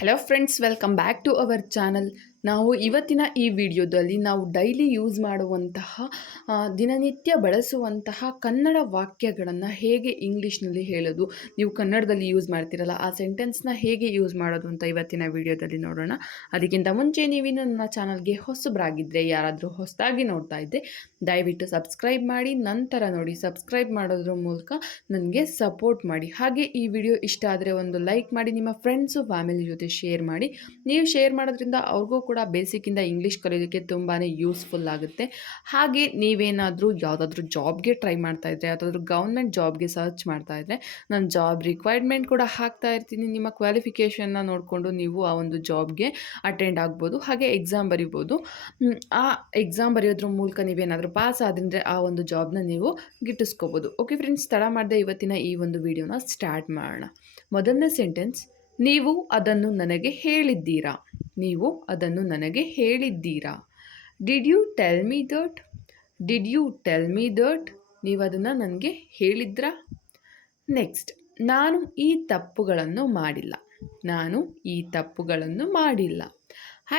Hello friends, welcome back to our channel. ನಾವು ಇವತ್ತಿನ ಈ ವಿಡಿಯೋದಲ್ಲಿ ನಾವು ಡೈಲಿ ಯೂಸ್ ಮಾಡುವಂತಹ ದಿನನಿತ್ಯ ಬಳಸುವಂತಹ ಕನ್ನಡ ವಾಕ್ಯಗಳನ್ನು ಹೇಗೆ ಇಂಗ್ಲೀಷ್ನಲ್ಲಿ ಹೇಳೋದು, ನೀವು ಕನ್ನಡದಲ್ಲಿ ಯೂಸ್ ಮಾಡ್ತಿರಲ್ಲ ಆ ಸೆಂಟೆನ್ಸ್ನ ಹೇಗೆ ಯೂಸ್ ಮಾಡೋದು ಅಂತ ಇವತ್ತಿನ ವಿಡಿಯೋದಲ್ಲಿ ನೋಡೋಣ. ಅದಕ್ಕಿಂತ ಮುಂಚೆ ನೀವಿನ್ನು ನನ್ನ ಚಾನಲ್ಗೆ ಹೊಸಬರಾಗಿದ್ದರೆ, ಯಾರಾದರೂ ಹೊಸದಾಗಿ ನೋಡ್ತಾ ಇದ್ದರೆ ದಯವಿಟ್ಟು ಸಬ್ಸ್ಕ್ರೈಬ್ ಮಾಡಿ, ನಂತರ ನೋಡಿ. ಸಬ್ಸ್ಕ್ರೈಬ್ ಮಾಡೋದ್ರ ಮೂಲಕ ನನಗೆ ಸಪೋರ್ಟ್ ಮಾಡಿ. ಹಾಗೆ ಈ ವಿಡಿಯೋ ಇಷ್ಟ ಆದರೆ ಒಂದು ಲೈಕ್ ಮಾಡಿ, ನಿಮ್ಮ ಫ್ರೆಂಡ್ಸು ಫ್ಯಾಮಿಲಿ ಜೊತೆ ಶೇರ್ ಮಾಡಿ. ನೀವು ಶೇರ್ ಮಾಡೋದ್ರಿಂದ ಅವ್ರಿಗೂ ಕೂಡ ಬೇಸಿಕ್ಕಿಂದ ಇಂಗ್ಲೀಷ್ ಕಲಿಯೋದಕ್ಕೆ ತುಂಬಾ ಯೂಸ್ಫುಲ್ ಆಗುತ್ತೆ. ಹಾಗೆ ನೀವೇನಾದರೂ ಯಾವುದಾದ್ರೂ ಜಾಬ್ಗೆ ಟ್ರೈ ಮಾಡ್ತಾ ಇದ್ದರೆ, ಯಾವುದಾದ್ರೂ ಗೌರ್ಮೆಂಟ್ ಜಾಬ್ಗೆ ಸರ್ಚ್ ಮಾಡ್ತಾ ಇದ್ದರೆ, ನಾನು ಜಾಬ್ ರಿಕ್ವೈರ್ಮೆಂಟ್ ಕೂಡ ಹಾಕ್ತಾ ಇರ್ತೀನಿ. ನಿಮ್ಮ ಕ್ವಾಲಿಫಿಕೇಷನ್ನ ನೋಡಿಕೊಂಡು ನೀವು ಆ ಒಂದು ಜಾಬ್ಗೆ ಅಟೆಂಡ್ ಆಗ್ಬೋದು. ಹಾಗೆ ಎಕ್ಸಾಮ್ ಬರಿಬೋದು. ಆ ಎಕ್ಸಾಮ್ ಬರೆಯೋದ್ರ ಮೂಲಕ ನೀವೇನಾದರೂ ಪಾಸ್ ಆದರೆ ಆ ಒಂದು ಜಾಬ್ನ ನೀವು ಗಿಟ್ಟಿಸ್ಕೋಬೋದು. ಓಕೆ ಫ್ರೆಂಡ್ಸ್, ತಡ ಮಾಡದೆ ಇವತ್ತಿನ ಈ ಒಂದು ವಿಡಿಯೋನ ಸ್ಟಾರ್ಟ್ ಮಾಡೋಣ. ಮೊದಲನೇ ಸೆಂಟೆನ್ಸ್, ನೀವು ಅದನ್ನು ನನಗೆ ಹೇಳಿದ್ದೀರಾ. ನೀವು ಅದನ್ನು ನನಗೆ ಹೇಳಿದ್ದೀರಾ. Did you tell me that. Did you tell me that. ನೀವು ಅದನ್ನು ನನಗೆ ಹೇಳಿದ್ರಾ. ನೆಕ್ಸ್ಟ್, ನಾನು ಈ ತಪ್ಪುಗಳನ್ನು ಮಾಡಿಲ್ಲ. ನಾನು ಈ ತಪ್ಪುಗಳನ್ನು ಮಾಡಿಲ್ಲ.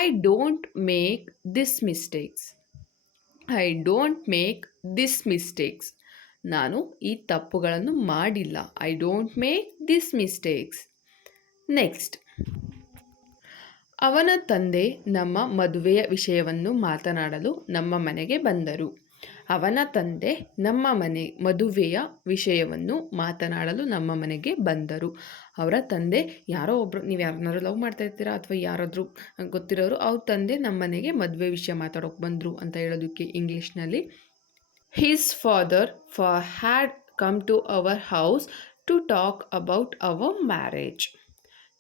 I don't make this mistakes. I don't make this mistakes. ನಾನು ಈ ತಪ್ಪುಗಳನ್ನು ಮಾಡಿಲ್ಲ. I don't make this mistakes. Next, ಅವನ ತಂದೆ ನಮ್ಮ ಮದುವೆಯ ವಿಷಯವನ್ನು ಮಾತನಾಡಲು ನಮ್ಮ ಮನೆಗೆ ಬಂದರು. ಅವನ ತಂದೆ ನಮ್ಮ ಮದುವೆಯ ವಿಷಯವನ್ನು ಮಾತನಾಡಲು ನಮ್ಮ ಮನೆಗೆ ಬಂದರು. ಅವರ ತಂದೆ ಯಾರೋ ಒಬ್ಬರು, ನೀವು ಯಾರನ್ನಾರು ಲವ್ ಮಾಡ್ತಾ ಇರ್ತೀರಾ ಅಥವಾ ಯಾರಾದರೂ ಗೊತ್ತಿರೋರು, ಅವ್ರ ತಂದೆ ನಮ್ಮ ಮನೆಗೆ ಮದುವೆ ವಿಷಯ ಮಾತಾಡೋಕೆ ಬಂದರು ಅಂತ ಹೇಳೋದಕ್ಕೆ ಇಂಗ್ಲೀಷ್ನಲ್ಲಿ his father had come to our house to talk about our marriage.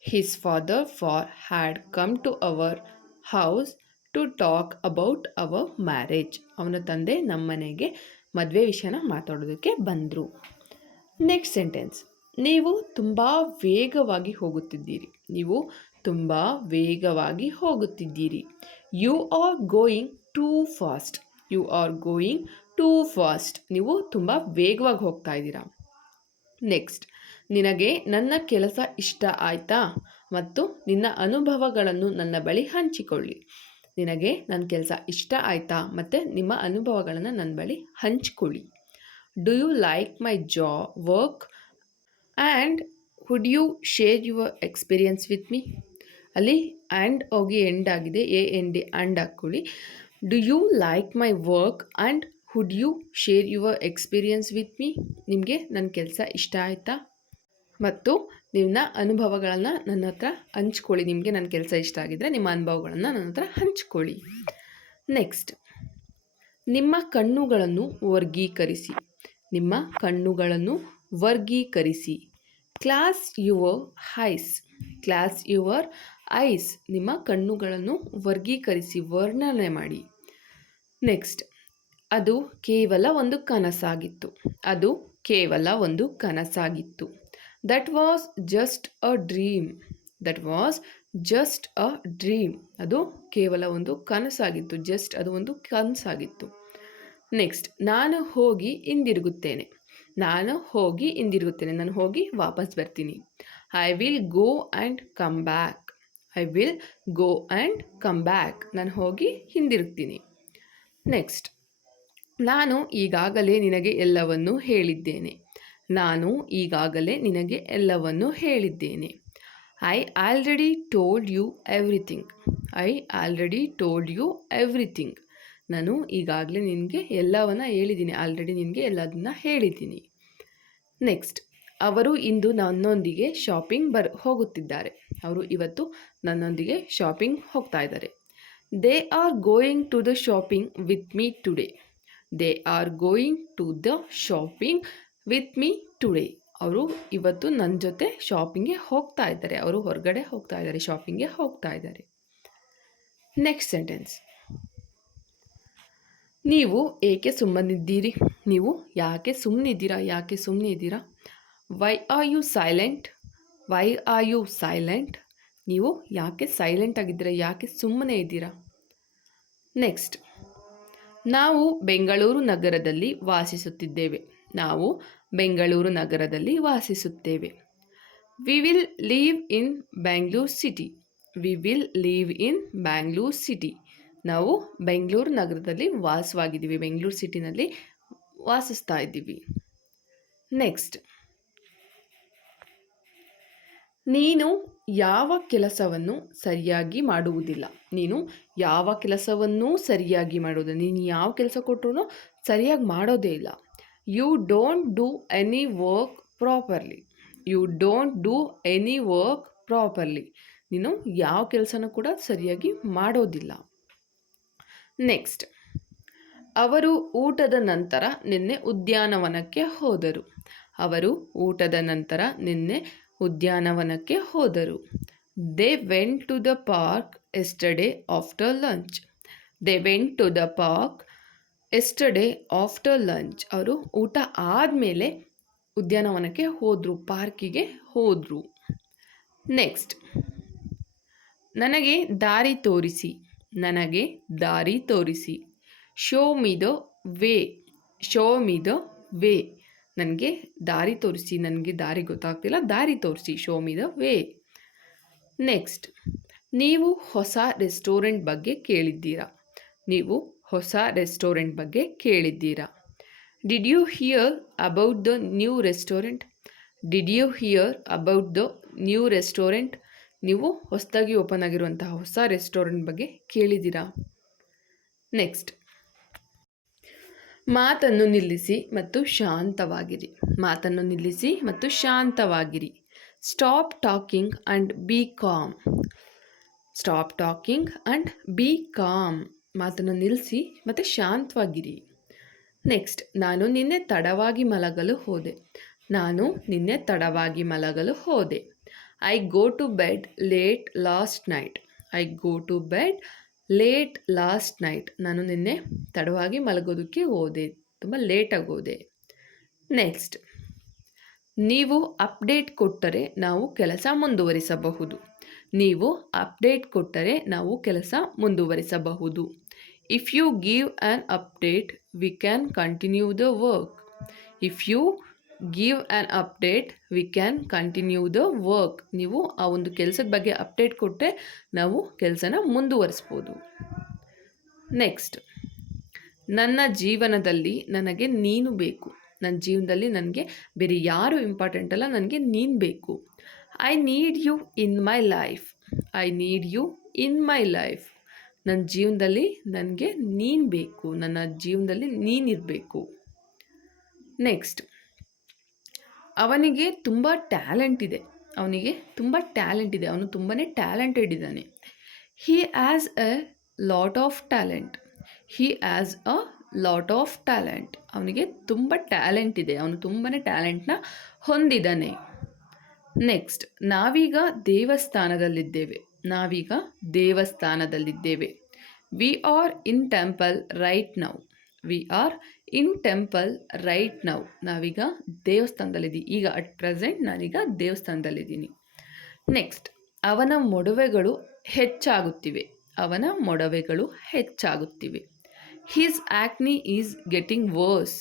His father had come to our house to talk about our marriage. ಅವನ ತಂದೆ ನಮ್ಮ ಮನೆಗೆ ಮದುವೆ ವಿಷಯನ ಮಾತಾಡೋದಕ್ಕೆ ಬಂದರು. ನೆಕ್ಸ್ಟ್ ಸೆಂಟೆನ್ಸ್, ನೀವು ತುಂಬ ವೇಗವಾಗಿ ಹೋಗುತ್ತಿದ್ದೀರಿ. ನೀವು ತುಂಬ ವೇಗವಾಗಿ ಹೋಗುತ್ತಿದ್ದೀರಿ. You are going too fast. You are going too fast. ನೀವು ತುಂಬ ವೇಗವಾಗಿ ಹೋಗ್ತಾ ಇದ್ದೀರಾ. ನೆಕ್ಸ್ಟ್, ನಿನಗೆ ನನ್ನ ಕೆಲಸ ಇಷ್ಟ ಆಯಿತಾ ಮತ್ತು ನಿನ್ನ ಅನುಭವಗಳನ್ನು ನನ್ನ ಬಳಿ ಹಂಚಿಕೊಳ್ಳಿ. ನಿನಗೆ ನನ್ನ ಕೆಲಸ ಇಷ್ಟ ಆಯಿತಾ ಮತ್ತು ನಿಮ್ಮ ಅನುಭವಗಳನ್ನು ನನ್ನ ಬಳಿ ಹಂಚಿಕೊಳ್ಳಿ. Do you like my work and would you share your experience with me. ಅಲ್ಲಿ ಆ್ಯಂಡ್ ಹೋಗಿ ಎಂಡ್ ಆಗಿದೆ, ಆ್ಯಂಡ್ ಹಾಕ್ಕೊಳ್ಳಿ. Do you like my work and would you share your experience with me. ನಿಮಗೆ ನನ್ನ ಕೆಲಸ ಇಷ್ಟ ಆಯಿತಾ ಮತ್ತು ನಿಮ್ಮ ಅನುಭವಗಳನ್ನು ನನ್ನ ಹತ್ರ ಹಂಚ್ಕೊಳ್ಳಿ. ನಿಮಗೆ ನನ್ನ ಕೆಲಸ ಇಷ್ಟ ಆಗಿದ್ದರೆ ನಿಮ್ಮ ಅನುಭವಗಳನ್ನು ನನ್ನ ಹತ್ರ ಹಂಚ್ಕೊಳ್ಳಿ. ನೆಕ್ಸ್ಟ್, ನಿಮ್ಮ ಕಣ್ಣುಗಳನ್ನು ವರ್ಗೀಕರಿಸಿ. ನಿಮ್ಮ ಕಣ್ಣುಗಳನ್ನು ವರ್ಗೀಕರಿಸಿ. Class your eyes. Class your eyes. ನಿಮ್ಮ ಕಣ್ಣುಗಳನ್ನು ವರ್ಗೀಕರಿಸಿ, ವರ್ಣನೆ ಮಾಡಿ. ನೆಕ್ಸ್ಟ್, ಅದು ಕೇವಲ ಒಂದು ಕನಸಾಗಿತ್ತು. ಅದು ಕೇವಲ ಒಂದು ಕನಸಾಗಿತ್ತು. That was just a dream. That was just a dream. ಅದು ಕೇವಲ ಒಂದು ಕನಸಾಗಿತ್ತು. ಜಸ್ಟ್ ಅದು ಒಂದು ಕನಸಾಗಿತ್ತು. ನೆಕ್ಸ್ಟ್, ನಾನು ಹೋಗಿ ಹಿಂದಿರುಗುತ್ತೇನೆ. ನಾನು ಹೋಗಿ ಹಿಂದಿರುಗುತ್ತೇನೆ. ನಾನು ಹೋಗಿ ವಾಪಸ್ ಬರ್ತೀನಿ. I will go and come back. I will go and come back. ನಾನು ಹೋಗಿ ಹಿಂದಿರುಗ್ತೀನಿ. ನೆಕ್ಸ್ಟ್, ನಾನು ಈಗಾಗಲೇ ನಿನಗೆ ಎಲ್ಲವನ್ನೂ ಹೇಳಿದ್ದೇನೆ. ನಾನು ಈಗಾಗಲೇ ನಿನಗೆ ಎಲ್ಲವನ್ನೂ ಹೇಳಿದ್ದೇನೆ. I already told you everything. I already told you everything. ನಾನು ಈಗಾಗಲೇ ನಿನಗೆ ಎಲ್ಲವನ್ನ ಹೇಳಿದ್ದೀನಿ. ಆಲ್ರೆಡಿ ನಿನಗೆ ಎಲ್ಲದನ್ನ ಹೇಳಿದ್ದೀನಿ. ನೆಕ್ಸ್ಟ್, ಅವರು ಇಂದು ನನ್ನೊಂದಿಗೆ ಶಾಪಿಂಗ್ ಹೋಗುತ್ತಿದ್ದಾರೆ. ಅವರು ಇವತ್ತು ನನ್ನೊಂದಿಗೆ ಶಾಪಿಂಗ್ ಹೋಗ್ತಾ ಇದ್ದಾರೆ. They are going to the shopping with me today. They are going to the shopping with me today. ಅವರು ಇವತ್ತು ನನ್ನ ಜೊತೆ ಶಾಪಿಂಗ್ಗೆ ಹೋಗ್ತಾ ಇದ್ದಾರೆ. ಅವರು ಹೊರಗಡೆ ಹೋಗ್ತಾ ಇದ್ದಾರೆ, ಶಾಪಿಂಗ್ಗೆ ಹೋಗ್ತಾ ಇದ್ದಾರೆ. ನೆಕ್ಸ್ಟ್ ಸೆಂಟೆನ್ಸ್, ನೀವು ಏಕೆ ಸುಮ್ಮನಿದ್ದೀರಿ. ನೀವು ಯಾಕೆ ಸುಮ್ಮನಿದ್ದೀರಾ. ಯಾಕೆ ಸುಮ್ಮನಿದ್ದೀರಾ. Why are you silent. Why are you silent. ನೀವು ಯಾಕೆ ಸೈಲೆಂಟ್ ಆಗಿದ್ದೀರಾ, ಯಾಕೆ ಸುಮ್ಮನೆ ಇದ್ದೀರಾ. ನೆಕ್ಸ್ಟ್, ನಾವು ಬೆಂಗಳೂರು ನಗರದಲ್ಲಿ ವಾಸಿಸುತ್ತಿದ್ದೇವೆ. ನಾವು ಬೆಂಗಳೂರು ನಗರದಲ್ಲಿ ವಾಸಿಸುತ್ತೇವೆ. We will leave in Bangalore city. We will leave in Bangalore city. ನಾವು ಬೆಂಗಳೂರು ನಗರದಲ್ಲಿ ವಾಸವಾಗಿದ್ದೀವಿ, ಬೆಂಗಳೂರು ಸಿಟಿನಲ್ಲಿ ವಾಸಿಸ್ತಾ ಇದ್ದೀವಿ. ನೆಕ್ಸ್ಟ್, ನೀನು ಯಾವ ಕೆಲಸವನ್ನು ಸರಿಯಾಗಿ ಮಾಡುವುದಿಲ್ಲ. ನೀನು ಯಾವ ಕೆಲಸವನ್ನೂ ಸರಿಯಾಗಿ ಮಾಡೋದಿಲ್ಲ. ನೀನು ಯಾವ ಕೆಲಸ ಕೊಟ್ಟರು ಸರಿಯಾಗಿ ಮಾಡೋದೇ ಇಲ್ಲ. You don't do any work properly. You don't do any work properly. ನೀನು ಯಾವ ಕೆಲಸನೂ ಕೂಡ ಸರಿಯಾಗಿ ಮಾಡೋದಿಲ್ಲ. ನೆಕ್ಸ್ಟ್, ಅವರು ಊಟದ ನಂತರ ನಿನ್ನೆ ಉದ್ಯಾನವನಕ್ಕೆ ಹೋದರು. ಅವರು ಊಟದ ನಂತರ ನಿನ್ನೆ ಉದ್ಯಾನವನಕ್ಕೆ ಹೋದರು. They went to the park yesterday after lunch. They went to the park yesterday after lunch. ಅವರು ಊಟ ಆದಮೇಲೆ ಉದ್ಯಾನವನಕ್ಕೆ ಹೋದರು, ಪಾರ್ಕಿಗೆ ಹೋದರು. ನೆಕ್ಸ್ಟ್, ನನಗೆ ದಾರಿ ತೋರಿಸಿ. ನನಗೆ ದಾರಿ ತೋರಿಸಿ. Show me the way. Show me the way. ನನಗೆ ದಾರಿ ತೋರಿಸಿ, ನನಗೆ ದಾರಿ ಗೊತ್ತಾಗ್ತಿಲ್ಲ, ದಾರಿ ತೋರಿಸಿ. Show me the way. Next, ನೀವು ಹೊಸ ರೆಸ್ಟೋರೆಂಟ್ ಬಗ್ಗೆ ಕೇಳಿದ್ದೀರಾ. ನೀವು ಹೊಸ ರೆಸ್ಟೋರೆಂಟ್ ಬಗ್ಗೆ ಕೇಳಿದ್ದೀರಾ. Did you hear about the new restaurant. Did you hear about the new restaurant. ನೀವು ಹೊಸದಾಗಿ ಓಪನ್ ಆಗಿರುವಂತಹ ಹೊಸ ರೆಸ್ಟೋರೆಂಟ್ ಬಗ್ಗೆ ಕೇಳಿದ್ದೀರಾ. ನೆಕ್ಸ್ಟ್, ಮಾತನ್ನು ನಿಲ್ಲಿಸಿ ಮತ್ತು ಶಾಂತವಾಗಿರಿ. ಮಾತನ್ನು ನಿಲ್ಲಿಸಿ ಮತ್ತು ಶಾಂತವಾಗಿರಿ. Stop talking and be calm. Stop talking and be calm. ಮಾತನ್ನು ನಿಲ್ಲಿಸಿ ಮತ್ತು ಶಾಂತವಾಗಿರಿ. ನೆಕ್ಸ್ಟ್, ನಾನು ನಿನ್ನೆ ತಡವಾಗಿ ಮಲಗಲು ಹೋದೆ. ನಾನು ನಿನ್ನೆ ತಡವಾಗಿ ಮಲಗಲು ಹೋದೆ. I go to bed late last night. I go to bed late last night. ನಾನು ನಿನ್ನೆ ತಡವಾಗಿ ಮಲಗೋದಕ್ಕೆ ಹೋದೆ, ತುಂಬ ಲೇಟಾಗಿ ಹೋದೆ. ನೆಕ್ಸ್ಟ್, ನೀವು ಅಪ್ಡೇಟ್ ಕೊಟ್ಟರೆ ನಾವು ಕೆಲಸ ಮುಂದುವರಿಸಬಹುದು. ನೀವು ಅಪ್ಡೇಟ್ ಕೊಟ್ಟರೆ ನಾವು ಕೆಲಸ ಮುಂದುವರಿಸಬಹುದು. If you give an update we can continue the work. If you give an update we can continue the work. ನೀವು ಆ ಒಂದು ಕೆಲಸದ ಬಗ್ಗೆ ಅಪ್ಡೇಟ್ ಕೊಟ್ಟರೆ ನಾವು ಕೆಲಸನ ಮುಂದುವರಿಸ್ಬೋದು. ನೆಕ್ಸ್ಟ್, ನನ್ನ ಜೀವನದಲ್ಲಿ ನನಗೆ ನೀನು ಬೇಕು. ನನ್ನ ಜೀವನದಲ್ಲಿ ನನಗೆ ಬೇರೆ ಯಾರು ಇಂಪಾರ್ಟೆಂಟ್ ಅಲ್ಲ, ನನಗೆ ನೀನು ಬೇಕು. I need you in my life. I need you in my life. ನನ್ನ ಜೀವನದಲ್ಲಿ ನನಗೆ ನೀನು ಬೇಕು, ನನ್ನ ಜೀವನದಲ್ಲಿ ನೀನಿರಬೇಕು. ನೆಕ್ಸ್ಟ್, ಅವನಿಗೆ ತುಂಬ ಟ್ಯಾಲೆಂಟ್ ಇದೆ. ಅವನಿಗೆ ತುಂಬ ಟ್ಯಾಲೆಂಟ್ ಇದೆ, ಅವನು ತುಂಬಾ ಟ್ಯಾಲೆಂಟೆಡ್ ಇದ್ದಾನೆ. He has A lot of talent. He has a lot of talent. ಅವನಿಗೆ ತುಂಬ ಟ್ಯಾಲೆಂಟ್ ಇದೆ, ಅವನು ತುಂಬಾ ಟ್ಯಾಲೆಂಟ್ನ ಹೊಂದಿದ್ದಾನೆ. ನೆಕ್ಸ್ಟ್, ನಾವೀಗ ದೇವಸ್ಥಾನದಲ್ಲಿದ್ದೇವೆ. ನಾವೀಗ ದೇವಸ್ಥಾನದಲ್ಲಿದ್ದೇವೆ. We are in temple right now. We are in temple right now. ನಾವೀಗ ದೇವಸ್ಥಾನದಲ್ಲಿದ್ದೀವಿ. ಈಗ ಅಟ್ ಪ್ರೆಸೆಂಟ್ ನಾನೀಗ ದೇವಸ್ಥಾನದಲ್ಲಿದ್ದೀನಿ. ನೆಕ್ಸ್ಟ್, ಅವನ ಮೊಡವೆಗಳು ಹೆಚ್ಚಾಗುತ್ತಿವೆ. ಅವನ ಮೊಡವೆಗಳು ಹೆಚ್ಚಾಗುತ್ತಿವೆ. His acne is getting worse.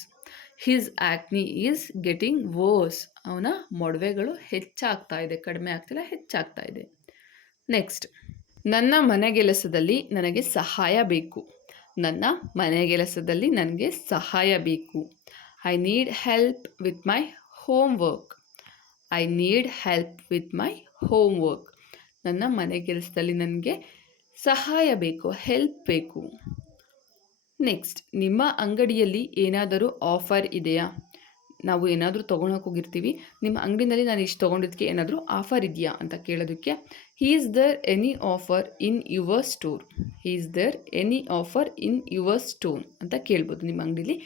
His acne is getting worse. ಅವನ ಮೊಡವೆಗಳು ಹೆಚ್ಚಾಗ್ತಾ ಇದೆ, ಕಡಿಮೆ ಆಗ್ತಿಲ್ಲ, ಹೆಚ್ಚಾಗ್ತಾ ಇದೆ. ನೆಕ್ಸ್ಟ್, ನನ್ನ ಮನೆಗೆಲಸದಲ್ಲಿ ನನಗೆ ಸಹಾಯ ಬೇಕು. ನನ್ನ ಮನೆಗೆಲಸದಲ್ಲಿ ನನಗೆ ಸಹಾಯ ಬೇಕು. I need help with my home work. I need help with my home work. ನನ್ನ ಮನೆಗೆಲಸದಲ್ಲಿ ನನಗೆ ಸಹಾಯ ಬೇಕು, ಹೆಲ್ಪ್ ಬೇಕು. ನೆಕ್ಸ್ಟ್, ನಿಮ್ಮ ಅಂಗಡಿಯಲ್ಲಿ ಏನಾದರೂ ಆಫರ್ ಇದೆಯಾ. ನಾವು ಏನಾದರೂ ತೊಗೊಳಕ್ಕೆ ಹೋಗಿರ್ತೀವಿ, ನಿಮ್ಮ ಅಂಗಡಿನಲ್ಲಿ ನಾನು ಇಷ್ಟು ತೊಗೊಂಡಿದ್ದಕ್ಕೆ ಏನಾದರೂ ಆಫರ್ ಇದೆಯಾ ಅಂತ ಕೇಳೋದಕ್ಕೆ is there any offer in your store. Is there any offer in your store ಅಂತ ಕೇಳ್ಬೋದು. ನಿಮ್ಮ ಅಂಗಡಿಲಿ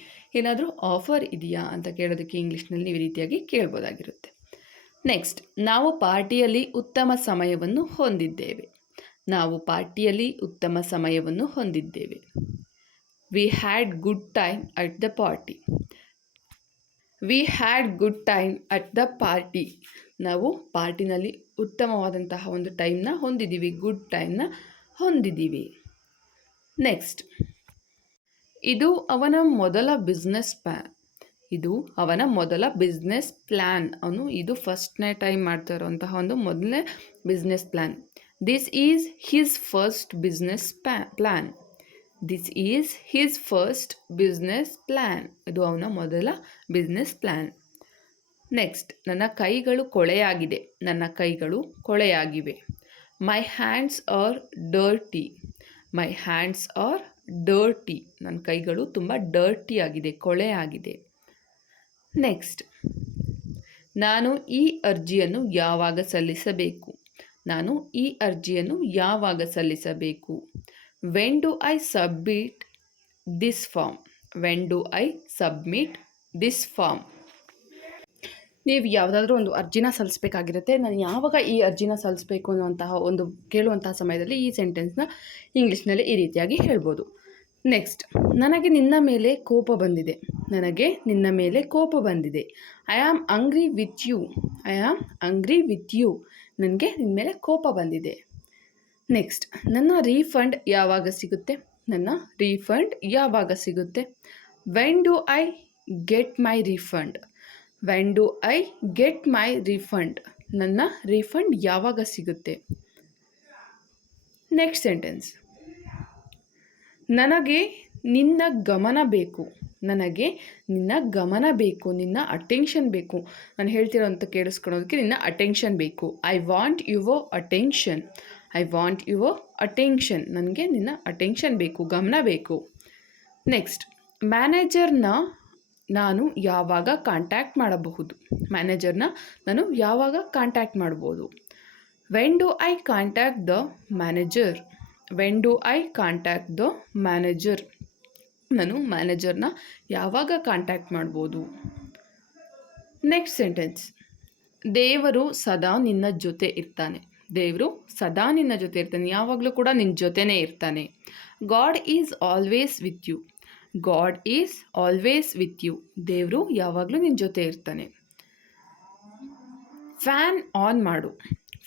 ಏನಾದರೂ ಆಫರ್ ಇದೆಯಾ ಅಂತ ಕೇಳೋದಕ್ಕೆ ಇಂಗ್ಲೀಷ್ನಲ್ಲಿ ನೀವು ಈ ರೀತಿಯಾಗಿ ಕೇಳ್ಬೋದಾಗಿರುತ್ತೆ. ನೆಕ್ಸ್ಟ್, ನಾವು ಪಾರ್ಟಿಯಲ್ಲಿ ಉತ್ತಮ ಸಮಯವನ್ನು ಹೊಂದಿದ್ದೇವೆ. ನಾವು ಪಾರ್ಟಿಯಲ್ಲಿ ಉತ್ತಮ ಸಮಯವನ್ನು ಹೊಂದಿದ್ದೇವೆ. We had good time at the party. We had good time at the party. ನಾವು ಪಾರ್ಟಿನಲ್ಲಿ ಉತ್ತಮವಾದಂತಹ ಒಂದು ಟೈಮ್ನ ಹೊಂದಿದ್ದೀವಿ, ಗುಡ್ ಟೈಮ್ನ ಹೊಂದಿದ್ದೀವಿ. ನೆಕ್ಸ್ಟ್, ಇದು ಅವನ ಮೊದಲ ಬಿಸ್ನೆಸ್ ಪ್ಲ್ಯಾನ್. ಇದು ಅವನ ಮೊದಲ ಬಿಸ್ನೆಸ್ ಪ್ಲ್ಯಾನ್. ಅವನು ಇದು ಫಸ್ಟ್ನೇ ಟೈಮ್ ಮಾಡ್ತಾ ಇರೋಂತಹ ಒಂದು ಮೊದಲನೇ business plan. This is his first business plan. This is his first business plan. ಇದು ಅವನ ಮೊದಲ ಬಿಸ್ನೆಸ್ ಪ್ಲ್ಯಾನ್. ನೆಕ್ಸ್ಟ್, ನನ್ನ ಕೈಗಳು ಕೊಳೆಯಾಗಿದೆ. ನನ್ನ ಕೈಗಳು ಕೊಳೆಯಾಗಿವೆ. My hands are dirty. My hands are dirty. ನನ್ನ ಕೈಗಳು ತುಂಬ ಡರ್ಟಿ ಆಗಿದೆ, ಕೊಳೆ ಆಗಿದೆ. ನೆಕ್ಸ್ಟ್, ನಾನು ಈ ಅರ್ಜಿಯನ್ನು ಯಾವಾಗ ಸಲ್ಲಿಸಬೇಕು. ನಾನು ಈ ಅರ್ಜಿಯನ್ನು ಯಾವಾಗ ಸಲ್ಲಿಸಬೇಕು. When do I submit this form. When do I submit this form. ನೀವು ಯಾವುದಾದ್ರೂ ಒಂದು ಅರ್ಜಿನ ಸಲ್ಲಿಸಬೇಕಾಗಿರುತ್ತೆ. ನಾನು ಯಾವಾಗ ಈ ಅರ್ಜಿನ ಸಲ್ಲಿಸಬೇಕು ಅನ್ನುವಂತಹ ಒಂದು ಕೇಳುವಂತಹ ಸಮಯದಲ್ಲಿ ಈ ಸೆಂಟೆನ್ಸ್ನ ಇಂಗ್ಲೀಷ್ನಲ್ಲಿ ಈ ರೀತಿಯಾಗಿ ಹೇಳ್ಬೋದು. ನೆಕ್ಸ್ಟ್, ನನಗೆ ನಿನ್ನ ಮೇಲೆ ಕೋಪ ಬಂದಿದೆ. ನನಗೆ ನಿನ್ನ ಮೇಲೆ ಕೋಪ ಬಂದಿದೆ. I am angry with you. I am angry with you. ನನಗೆ ನಿನ್ನ ಮೇಲೆ ಕೋಪ ಬಂದಿದೆ. ನೆಕ್ಸ್ಟ್, ನನ್ನ ರೀಫಂಡ್ ಯಾವಾಗ ಸಿಗುತ್ತೆ. ನನ್ನ ರೀಫಂಡ್ ಯಾವಾಗ ಸಿಗುತ್ತೆ. When do I get my refund. When do I get my refund. ನನ್ನ ರೀಫಂಡ್ ಯಾವಾಗ ಸಿಗುತ್ತೆ. ನೆಕ್ಸ್ಟ್ ಸೆಂಟೆನ್ಸ್, ನನಗೆ ನಿನ್ನ ಗಮನ ಬೇಕು. ನನಗೆ ನಿನ್ನ ಗಮನ ಬೇಕು, ನಿನ್ನ ಅಟೆನ್ಷನ್ ಬೇಕು. ನಾನು ಹೇಳ್ತಿರೋಂಥ ಕೇಳಿಸ್ಕೊಳ್ಳೋದಕ್ಕೆ ನಿನ್ನ ಅಟೆನ್ಷನ್ ಬೇಕು. I want your attention. I want your attention. ನನಗೆ ನಿನ್ನ ಅಟೆನ್ಷನ್ ಬೇಕು, ಗಮನ ಬೇಕು. ನೆಕ್ಸ್ಟ್, ಮ್ಯಾನೇಜರ್ನ ನಾನು ಯಾವಾಗ ಕಾಂಟ್ಯಾಕ್ಟ್ ಮಾಡಬಹುದು. ಮ್ಯಾನೇಜರ್ನ ನಾನು ಯಾವಾಗ ಕಾಂಟ್ಯಾಕ್ಟ್ ಮಾಡ್ಬೋದು. When do eye contact the manager. When do eye contact the manager. ನಾನು ಮ್ಯಾನೇಜರ್ನ ಯಾವಾಗ ಕಾಂಟ್ಯಾಕ್ಟ್ ಮಾಡ್ಬೋದು. ನೆಕ್ಸ್ಟ್ ಸೆಂಟೆನ್ಸ್, ದೇವರು ಸದಾ ನಿನ್ನ ಜೊತೆ ಇರ್ತಾನೆ. ದೇವರು ಸದಾ ನಿನ್ನ ಜೊತೆ ಇರ್ತಾನೆ, ಯಾವಾಗಲೂ ಕೂಡ ನಿನ್ನ ಜೊತೆನೇ ಇರ್ತಾನೆ. God is always with you. God is always with you. ದೇವರು ಯಾವಾಗಲೂ ನಿನ್ನ ಜೊತೆ ಇರ್ತಾನೆ. ಫ್ಯಾನ್ ಆನ್ ಮಾಡು.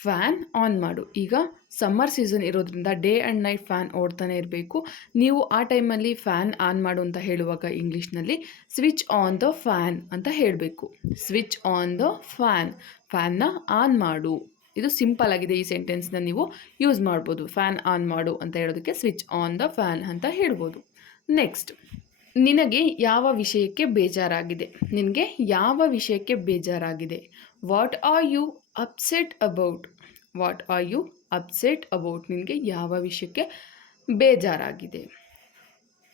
ಫ್ಯಾನ್ ಆನ್ ಮಾಡು. ಈಗ ಸಮ್ಮರ್ ಸೀಸನ್ ಇರೋದ್ರಿಂದ ಡೇ ಆ್ಯಂಡ್ ನೈಟ್ ಫ್ಯಾನ್ ಓಡ್ತಾನೆ ಇರಬೇಕು. ನೀವು ಆ ಟೈಮಲ್ಲಿ ಫ್ಯಾನ್ ಆನ್ ಮಾಡು ಅಂತ ಹೇಳುವಾಗ ಇಂಗ್ಲೀಷ್ನಲ್ಲಿ ಸ್ವಿಚ್ ಆನ್ ದ ಫ್ಯಾನ್ ಅಂತ ಹೇಳಬೇಕು. Switch on the fan. ಫ್ಯಾನ್ನ ಆನ್ ಮಾಡು. ಇದು ಸಿಂಪಲ್ ಆಗಿದೆ. ಈ ಸೆಂಟೆನ್ಸ್ನ ನೀವು ಯೂಸ್ ಮಾಡ್ಬೋದು. ಫ್ಯಾನ್ ಆನ್ ಮಾಡು ಅಂತ ಹೇಳೋದಕ್ಕೆ ಸ್ವಿಚ್ ಆನ್ ದ ಫ್ಯಾನ್ ಅಂತ ಹೇಳ್ಬೋದು. ನೆಕ್ಸ್ಟ್, ನಿನಗೆ ಯಾವ ವಿಷಯಕ್ಕೆ ಬೇಜಾರಾಗಿದೆ. ನಿನಗೆ ಯಾವ ವಿಷಯಕ್ಕೆ ಬೇಜಾರಾಗಿದೆ. What are you upset about. What are you upset about. ನಿನಗೆ ಯಾವ ವಿಷಯಕ್ಕೆ ಬೇಜಾರಾಗಿದೆ.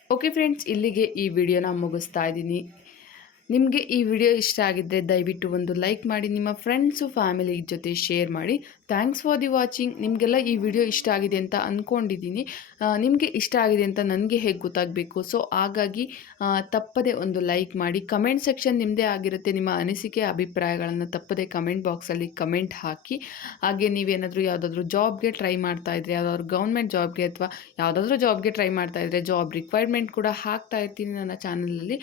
ಓಕೆ ಫ್ರೆಂಡ್ಸ್, ಇಲ್ಲಿಗೆ ಈ ವಿಡಿಯೋನ ಮುಗಿಸ್ತಾ ಇದ್ದೀನಿ. ನಿಮಗೆ ಈ ವಿಡಿಯೋ ಇಷ್ಟ ಆಗಿದ್ದರೆ ದಯವಿಟ್ಟು ಒಂದು ಲೈಕ್ ಮಾಡಿ, ನಿಮ್ಮ ಫ್ರೆಂಡ್ಸು ಫ್ಯಾಮಿಲಿ ಜೊತೆ ಶೇರ್ ಮಾಡಿ. Thanks for the watching. ನಿಮಗೆಲ್ಲ ಈ ವಿಡಿಯೋ ಇಷ್ಟ ಆಗಿದೆ ಅಂತ ಅಂದ್ಕೊಂಡಿದ್ದೀನಿ. ನಿಮಗೆ ಇಷ್ಟ ಆಗಿದೆ ಅಂತ ನನಗೆ ಹೇಗೆ ಗೊತ್ತಾಗಬೇಕು. ಸೊ ಹಾಗಾಗಿ ತಪ್ಪದೆ ಒಂದು ಲೈಕ್ ಮಾಡಿ. ಕಮೆಂಟ್ ಸೆಕ್ಷನ್ ನಿಮ್ಮದೇ ಆಗಿರುತ್ತೆ. ನಿಮ್ಮ ಅನಿಸಿಕೆ ಅಭಿಪ್ರಾಯಗಳನ್ನು ತಪ್ಪದೆ ಕಮೆಂಟ್ ಬಾಕ್ಸಲ್ಲಿ ಕಮೆಂಟ್ ಹಾಕಿ. ಹಾಗೆ ನೀವೇನಾದರೂ ಯಾವುದಾದ್ರೂ ಜಾಬ್ಗೆ ಟ್ರೈ ಮಾಡ್ತಾಯಿದ್ರೆ, ಯಾವುದಾದ್ರೂ ಗೌರ್ಮೆಂಟ್ ಜಾಬ್ಗೆ ಅಥವಾ ಯಾವುದಾದ್ರೂ ಜಾಬ್ಗೆ ಟ್ರೈ ಮಾಡ್ತಾಯಿದ್ರೆ ಜಾಬ್ ರಿಕ್ವೈರ್ಮೆಂಟ್ ಕೂಡ ಹಾಕ್ತಾ ಇರ್ತೀನಿ ನನ್ನ ಚಾನಲಲ್ಲಿ.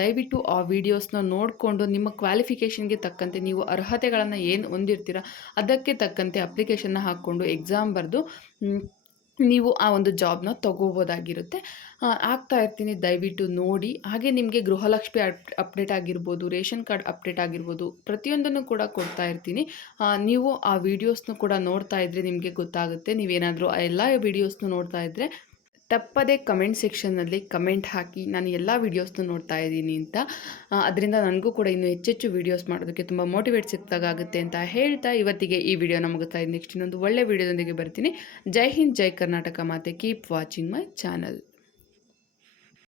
ದಯವಿಟ್ಟು ಆ ವಿಡಿಯೋಸ್ನ ನೋಡಿಕೊಂಡು ನಿಮ್ಮ ಕ್ವಾಲಿಫಿಕೇಷನ್ಗೆ ತಕ್ಕಂತೆ ನೀವು ಅರ್ಹತೆಗಳನ್ನು ಏನು ಹೊಂದಿರ್ತೀರ ಅದಕ್ಕೆ ತಕ್ಕಂತೆ ಅಪ್ಲಿಕೇಶನ್ನ ಹಾಕ್ಕೊಂಡು ಎಕ್ಸಾಮ್ ಬರೆದು ನೀವು ಆ ಒಂದು ಜಾಬ್ನ ತೊಗೋಬೋದಾಗಿರುತ್ತೆ. ಆಗ್ತಾ ಇರ್ತೀನಿ, ದಯವಿಟ್ಟು ನೋಡಿ. ಹಾಗೆ ನಿಮಗೆ ಗೃಹಲಕ್ಷ್ಮಿ ಅಪ್ಡೇಟ್ ಆಗಿರ್ಬೋದು, ರೇಷನ್ ಕಾರ್ಡ್ ಅಪ್ಡೇಟ್ ಆಗಿರ್ಬೋದು, ಪ್ರತಿಯೊಂದನ್ನು ಕೂಡ ಕೊಡ್ತಾ ಇರ್ತೀನಿ. ನೀವು ಆ ವಿಡಿಯೋಸ್ನ ಕೂಡ ನೋಡ್ತಾ ಇದ್ದರೆ ನಿಮಗೆ ಗೊತ್ತಾಗುತ್ತೆ. ನೀವೇನಾದರೂ ಆ ಎಲ್ಲ ವಿಡಿಯೋಸ್ನು ನೋಡ್ತಾ ಇದ್ದರೆ ತಪ್ಪದೇ ಕಮೆಂಟ್ ಸೆಕ್ಷನ್ನಲ್ಲಿ ಕಮೆಂಟ್ ಹಾಕಿ, ನಾನು ಎಲ್ಲ ವೀಡಿಯೋಸ್ನು ನೋಡ್ತಾ ಇದ್ದೀನಿ ಅಂತ. ಅದರಿಂದ ನನಗೂ ಕೂಡ ಇನ್ನೂ ಹೆಚ್ಚೆಚ್ಚು ವೀಡಿಯೋಸ್ ಮಾಡೋದಕ್ಕೆ ತುಂಬ ಮೋಟಿವೇಟ್ ಸಿಕ್ತಾಗುತ್ತೆ ಅಂತ ಹೇಳ್ತಾ ಇವತ್ತಿಗೆ ಈ ವಿಡಿಯೋನ ಮುಗಿಸ್ತಾ ಇದ್ದೀನಿ. ನೆಕ್ಸ್ಟ್ ಇನ್ನೊಂದು ಒಳ್ಳೆ ವೀಡಿಯೋದೊಂದಿಗೆ ಬರ್ತೀನಿ. ಜೈ ಹಿಂದ್, ಜೈ ಕರ್ನಾಟಕ ಮಾತೆ. Keep watching my channel.